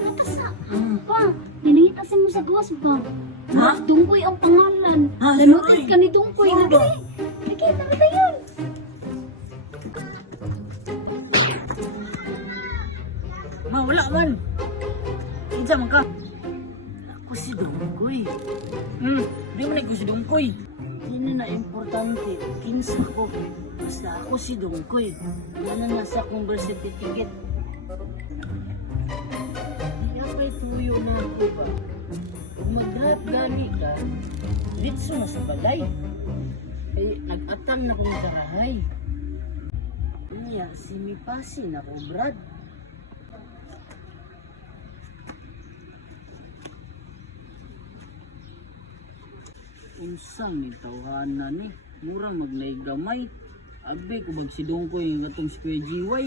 natasa. Pa, ninangitasin mo sa gawas ba? Ha? Dungkoy ang pangalan. Ha, Nanotis sorry. ka ni Dungkoy. Sorry ba? Nakita kita yun. Ma, wala man. Kinsa man ka? Ako si Dungkoy. Di man ako si Dungkoy. Hindi na importante. Kinsa ko. Basta ako si Dungkoy. Wala na nasa akong birth certificate. Kaya pa'y tuyo na ako ba? Kung mag-rap gani ka, ditso na sa balay. Ay, nag-atang na kong karahay. Kaya, simipasin ako, Brad. Unsang ni tawhanan ni murang magnay gamay abi ko bag si Dongkoy nga tong square GY